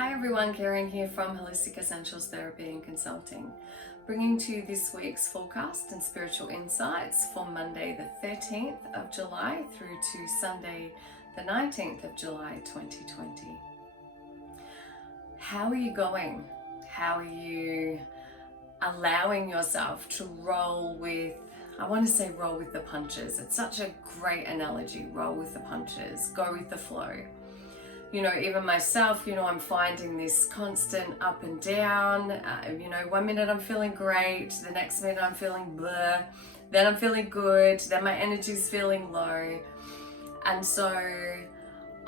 Hi everyone, Kerryn here from Holistic Essentials Therapy and Consulting, bringing to you this week's forecast and spiritual insights for Monday the 13th of July through to Sunday the 19th of July 2020. How are you going? How are you allowing yourself to roll with, I want to say roll with the punches. It's such a great analogy, roll with the punches, go with the flow. You know, even myself, I'm finding this constant up and down. 1 minute I'm feeling great, the next minute I'm feeling bleh, then I'm feeling good, then my energy's feeling low. And so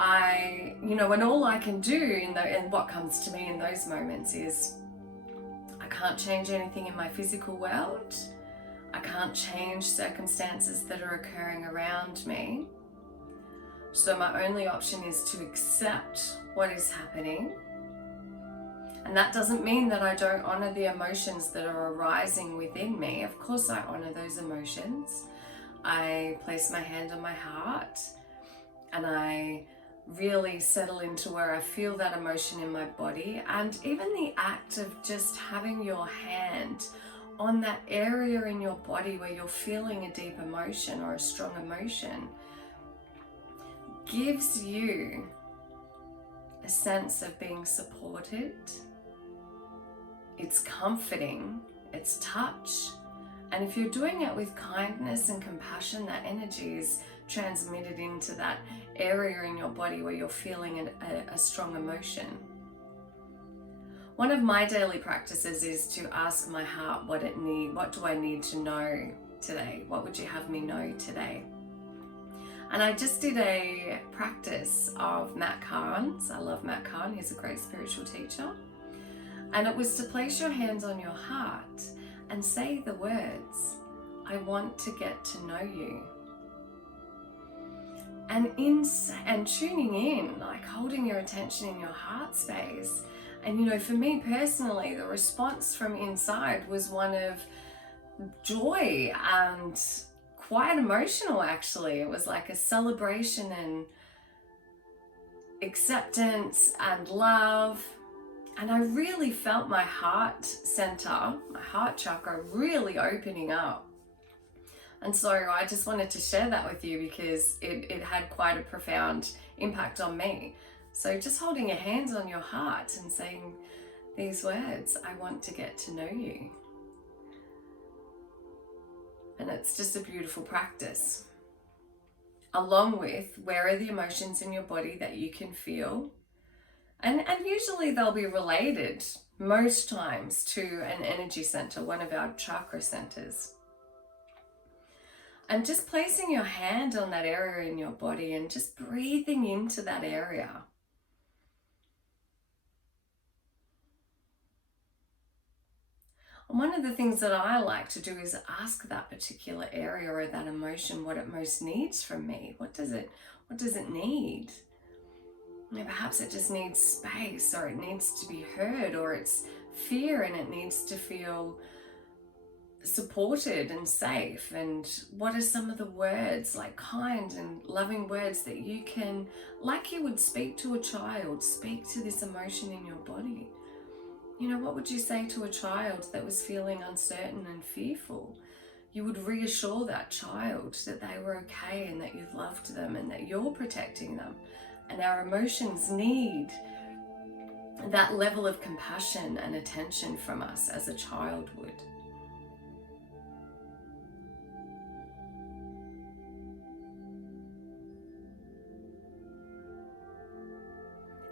and all I can do and what comes to me in those moments is I can't change anything in my physical world. I can't change circumstances that are occurring around me. So my only option is to accept what is happening. And that doesn't mean that I don't honor the emotions that are arising within me. Of course I honor those emotions. I place my hand on my heart and I really settle into where I feel that emotion in my body. And even the act of just having your hand on that area in your body where you're feeling a deep emotion or a strong emotion gives you a sense of being supported. It's comforting, it's touch. And if you're doing it with kindness and compassion, that energy is transmitted into that area in your body where you're feeling a strong emotion. One of my daily practices is to ask my heart what do I need to know today? What would you have me know today? And I just did a practice of Matt Kahne's. I love Matt Kahn, he's a great spiritual teacher. And it was to place your hands on your heart and say the words, I want to get to know you. And tuning in, like holding your attention in your heart space. And for me personally, the response from inside was one of joy and quite emotional actually. It was like a celebration and acceptance and love. And I really felt my heart center, my heart chakra really opening up. And so I just wanted to share that with you because it had quite a profound impact on me. So just holding your hands on your heart and saying these words, I want to get to know you. And it's just a beautiful practice. Along with, where are the emotions in your body that you can feel? And usually they'll be related most times to an energy center, one of our chakra centers. And just placing your hand on that area in your body and just breathing into that area. And one of the things that I like to do is ask that particular area or that emotion what it most needs from me. What does it need? Perhaps it just needs space, or it needs to be heard, or it's fear and it needs to feel supported and safe. And what are some of the words, like kind and loving words that you can, like you would speak to a child, speak to this emotion in your body? What would you say to a child that was feeling uncertain and fearful? You would reassure that child that they were okay and that you loved them and that you're protecting them. And our emotions need that level of compassion and attention from us as a child would.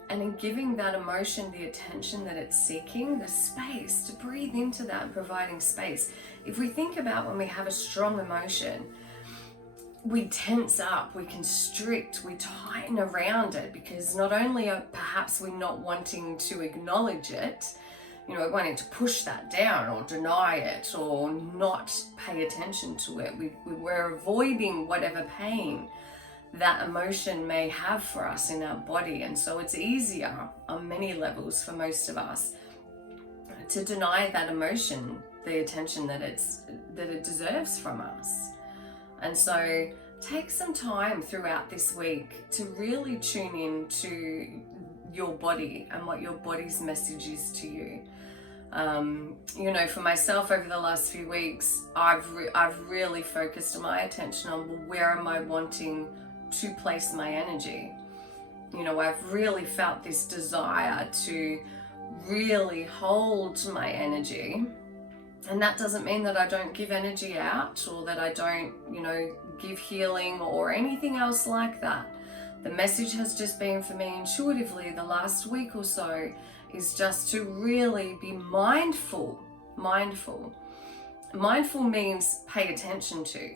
And in giving that emotion the attention that it's seeking, the space to breathe into that and providing space. If we think about when we have a strong emotion, we tense up, we constrict, we tighten around it because not only are perhaps we're not wanting to acknowledge it, wanting to push that down or deny it or not pay attention to it. We're avoiding whatever pain that emotion may have for us in our body. And so it's easier on many levels for most of us to deny that emotion the attention that it deserves from us. And so take some time throughout this week to really tune in to your body and what your body's message is to you. You know, for myself over the last few weeks, I've really focused my attention on where am I wanting to place my energy. You know, I've really felt this desire to really hold my energy. And that doesn't mean that I don't give energy out or that I don't, you know, give healing or anything else like that. The message has just been for me intuitively the last week or so is just to really be mindful. Mindful means pay attention to.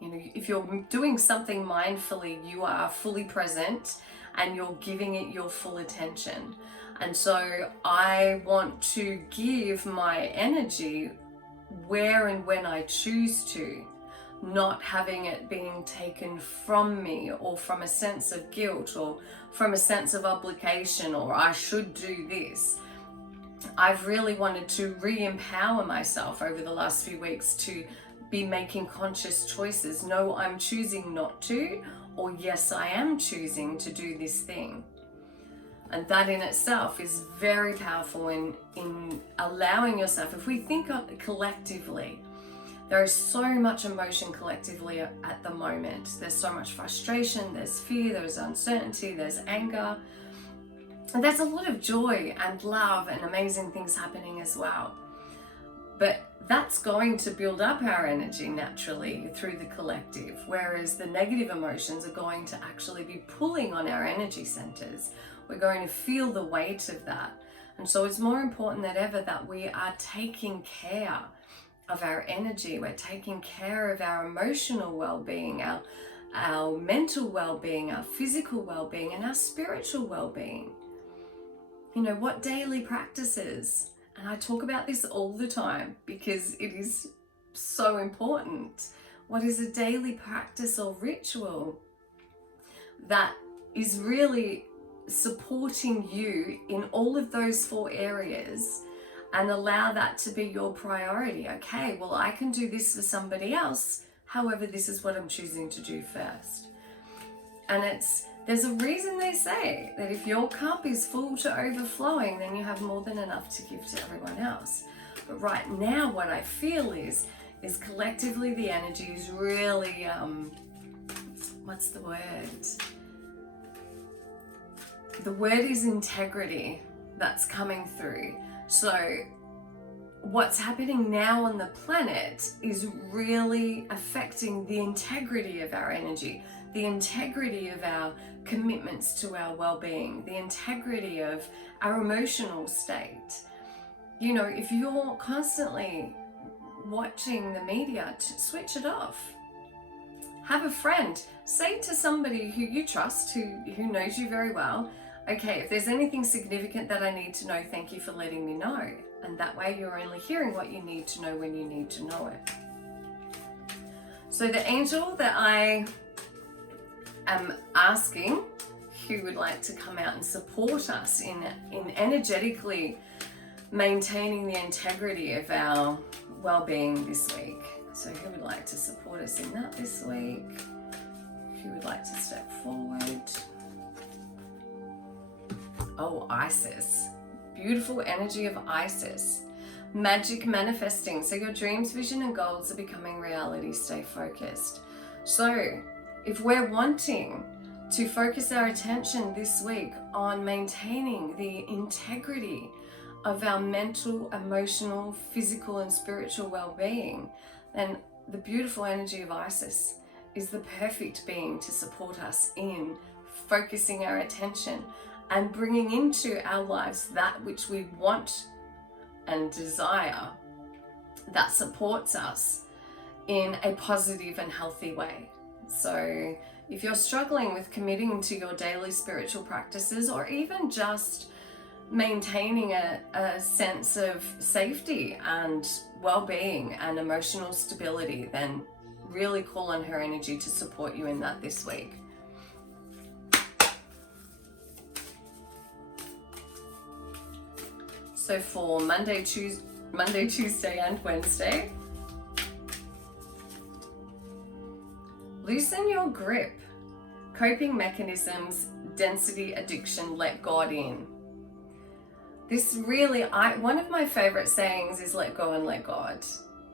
You know, if you're doing something mindfully, you are fully present and you're giving it your full attention. And so I want to give my energy where and when I choose to, not having it being taken from me or from a sense of guilt or from a sense of obligation or I should do this. I've really wanted to re-empower myself over the last few weeks to be making conscious choices. No, I'm choosing not to, or yes, I am choosing to do this thing. And that in itself is very powerful in allowing yourself, if we think of it collectively, there is so much emotion collectively at the moment. There's so much frustration, there's fear, there's uncertainty, there's anger. And there's a lot of joy and love and amazing things happening as well. But that's going to build up our energy naturally through the collective, whereas the negative emotions are going to actually be pulling on our energy centers. We're going to feel the weight of that. And so it's more important than ever that we are taking care of our energy. We're taking care of our emotional well-being, our mental well-being, our physical well-being, and our spiritual well-being. You know, what daily practices, and I talk about this all the time because it is so important. What is a daily practice or ritual that is really supporting you in all of those 4 areas and allow that to be your priority? Okay, well, I can do this for somebody else. However, this is what I'm choosing to do first. And there's a reason they say that if your cup is full to overflowing, then you have more than enough to give to everyone else. But right now, what I feel is collectively the energy is really, what's the word? The word is integrity that's coming through. So what's happening now on the planet is really affecting the integrity of our energy, the integrity of our commitments to our well-being, the integrity of our emotional state. You know, if you're constantly watching the media, switch it off. Have a friend, say to somebody who you trust, who knows you very well, okay, if there's anything significant that I need to know, thank you for letting me know. And that way you're only hearing what you need to know when you need to know it. So the angel that I am asking, who would like to come out and support us in energetically maintaining the integrity of our well-being this week. So who would like to support us in that this week? Who would like to step forward? Oh, Isis. Beautiful energy of Isis. Magic manifesting. So your dreams, vision, and goals are becoming reality. Stay focused. So if we're wanting to focus our attention this week on maintaining the integrity of our mental, emotional, physical, and spiritual well-being, then the beautiful energy of Isis is the perfect being to support us in focusing our attention and bringing into our lives that which we want and desire, that supports us in a positive and healthy way. So if you're struggling with committing to your daily spiritual practices, or even just maintaining a sense of safety and well-being and emotional stability, then really call on her energy to support you in that this week. So for Monday, Tuesday, and Wednesday, loosen your grip. Coping mechanisms density addiction, let God in. This really, one of my favorite sayings is let go and let God.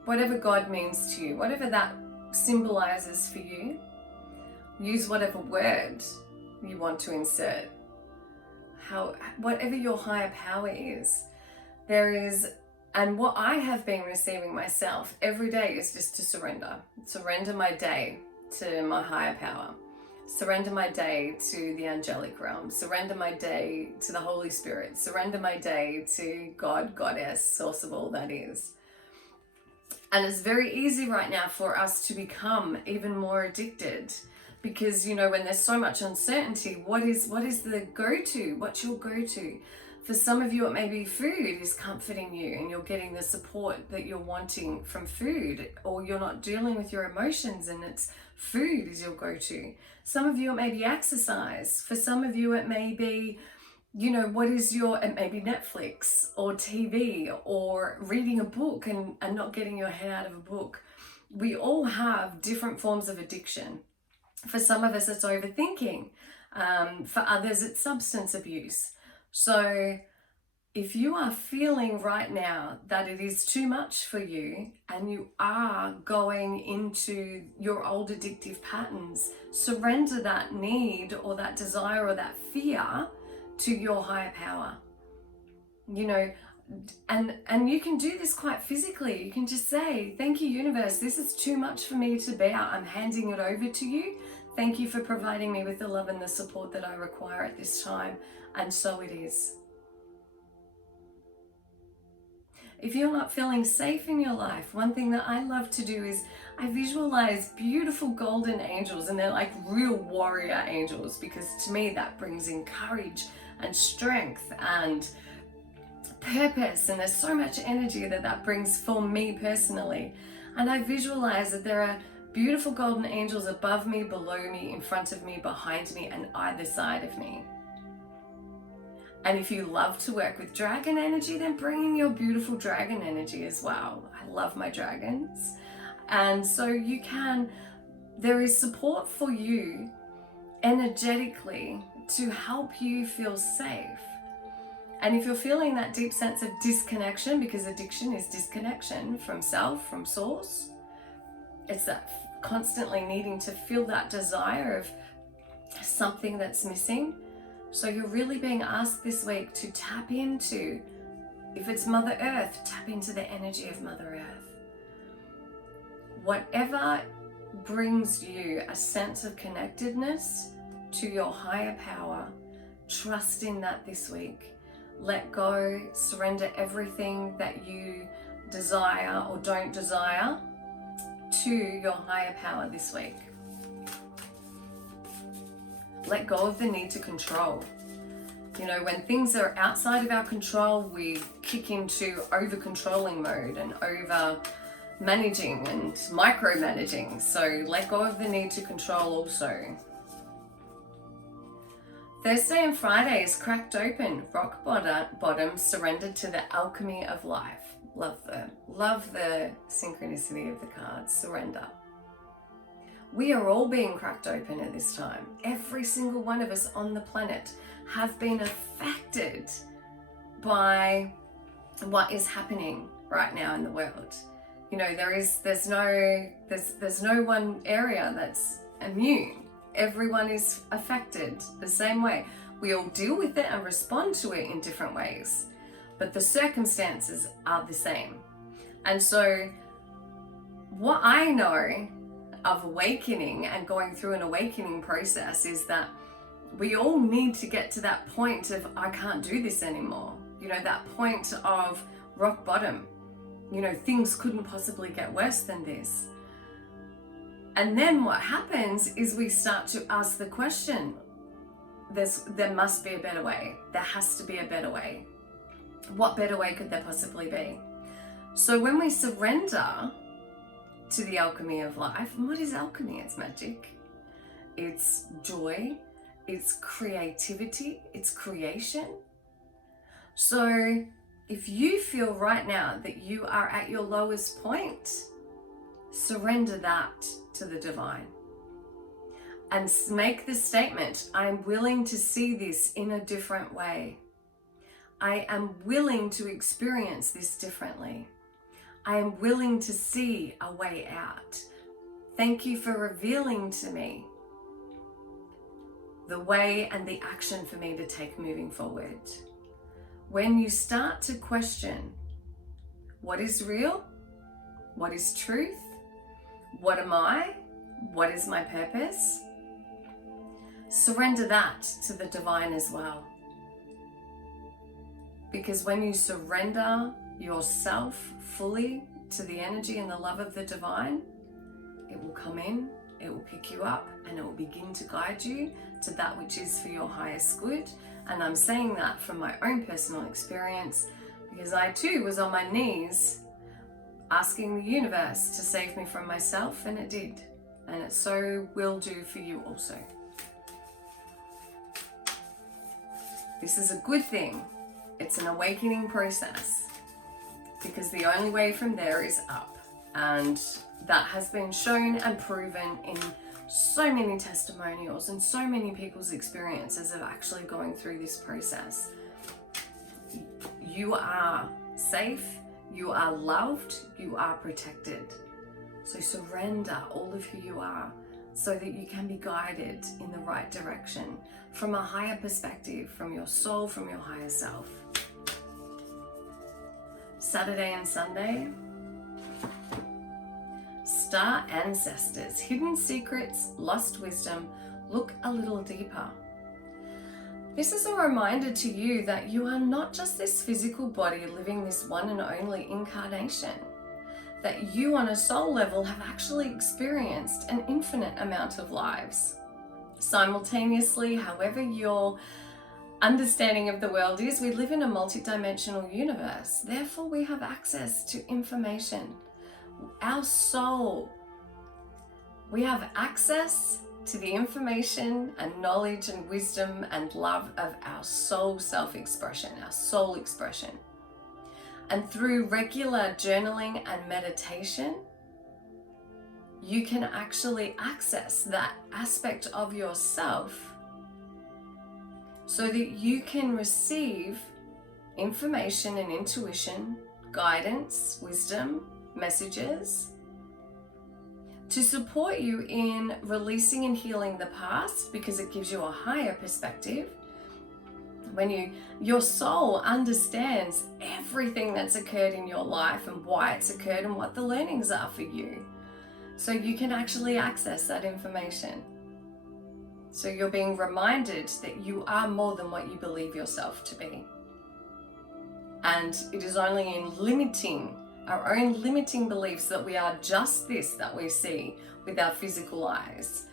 Whatever God means to you, whatever that symbolizes for you, use whatever word you want to insert. Whatever your higher power is, and what I have been receiving myself every day is just to surrender my day to my higher power, surrender my day to the angelic realm, surrender my day to the Holy Spirit, surrender my day to God, Goddess, source of all that is. And it's very easy right now for us to become even more addicted, because, you know, when there's so much uncertainty, what is the go-to? What's your go-to? For some of you, it may be food is comforting you and you're getting the support that you're wanting from food, or you're not dealing with your emotions and it's food is your go-to. Some of you, it may be exercise. For some of you, it may be, you know, it may be Netflix or TV or reading a book and not getting your head out of a book. We all have different forms of addiction. For some of us, it's overthinking. For others, it's substance abuse. So if you are feeling right now that it is too much for you and you are going into your old addictive patterns, surrender that need or that desire or that fear to your higher power. You know, and you can do this quite physically. You can just say, thank you, universe, this is too much for me to bear. I'm handing it over to you. Thank you for providing me with the love and the support that I require at this time. And so it is. If you're not feeling safe in your life, one thing that I love to do is I visualize beautiful golden angels, and they're like real warrior angels, because to me that brings in courage and strength and purpose, and there's so much energy that brings for me personally. And I visualize that there are beautiful golden angels above me, below me, in front of me, behind me, and either side of me. And if you love to work with dragon energy, then bring in your beautiful dragon energy as well. I love my dragons. And so there is support for you energetically to help you feel safe. And if you're feeling that deep sense of disconnection, because addiction is disconnection from self, from source, it's that constantly needing to feel that desire of something that's missing. So you're really being asked this week to tap into, if it's Mother Earth, tap into the energy of Mother Earth. Whatever brings you a sense of connectedness to your higher power, trust in that this week. Let go, surrender everything that you desire or don't desire to your higher power this week. Let go of the need to control. You know, when things are outside of our control, we kick into over-controlling mode and over-managing and micromanaging. So let go of the need to control also. Thursday and Friday is cracked open, rock bottom, surrendered to the alchemy of life. Love the synchronicity of the cards, surrender. We are all being cracked open at this time. Every single one of us on the planet have been affected by what is happening right now in the world. You know, there's no one area that's immune. Everyone is affected the same way. We all deal with it and respond to it in different ways, but the circumstances are the same. And so what I know of awakening and going through an awakening process is that we all need to get to that point of, I can't do this anymore. You know, that point of rock bottom. You know, things couldn't possibly get worse than this. And then what happens is we start to ask the question, there must be a better way. There has to be a better way. What better way could there possibly be? So when we surrender to the alchemy of life, and what is alchemy? It's magic. It's joy. It's creativity. It's creation. So if you feel right now that you are at your lowest point, surrender that to the divine. and make the statement, I'm willing to see this in a different way. I am willing to experience this differently. I am willing to see a way out. Thank you for revealing to me the way and the action for me to take moving forward. When you start to question what is real, what is truth, what am I, what is my purpose, surrender that to the divine as well. Because when you surrender yourself fully to the energy and the love of the divine, it will come in, it will pick you up, and it will begin to guide you to that which is for your highest good. And I'm saying that from my own personal experience, because I too was on my knees asking the universe to save me from myself, and it did. And it so will do for you also. This is a good thing. It's an awakening process, because the only way from there is up. And that has been shown and proven in so many testimonials and so many people's experiences of actually going through this process. You are safe, you are loved, you are protected. So surrender all of who you are so that you can be guided in the right direction from a higher perspective, from your soul, from your higher self. Saturday and Sunday, Star Ancestors, Hidden Secrets, Lost Wisdom, Look a Little Deeper. This is a reminder to you that you are not just this physical body living this one and only incarnation, that you on a soul level have actually experienced an infinite amount of lives. Simultaneously, however your understanding of the world is, we live in a multidimensional universe. Therefore, we have access to information. Our soul, we have access to the information and knowledge and wisdom and love of our soul self-expression, our soul expression. And through regular journaling and meditation, you can actually access that aspect of yourself so that you can receive information and intuition, guidance, wisdom, messages to support you in releasing and healing the past, because it gives you a higher perspective. When your soul understands everything that's occurred in your life and why it's occurred and what the learnings are for you. So you can actually access that information. So you're being reminded that you are more than what you believe yourself to be. And it is only in limiting our own limiting beliefs that we are just this that we see with our physical eyes.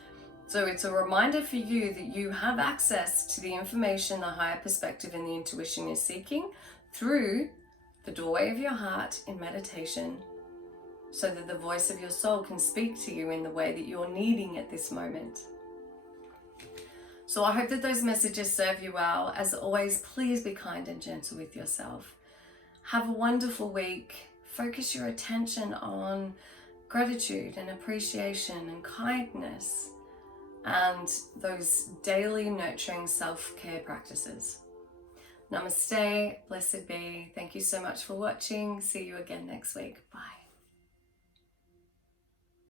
So it's a reminder for you that you have access to the information, the higher perspective, and the intuition you're seeking through the doorway of your heart in meditation, so that the voice of your soul can speak to you in the way that you're needing at this moment. So I hope that those messages serve you well. As always, please be kind and gentle with yourself. Have a wonderful week. Focus your attention on gratitude and appreciation and kindness and those daily nurturing self-care practices. Namaste, blessed be. Thank you so much for watching. See you again next week. Bye.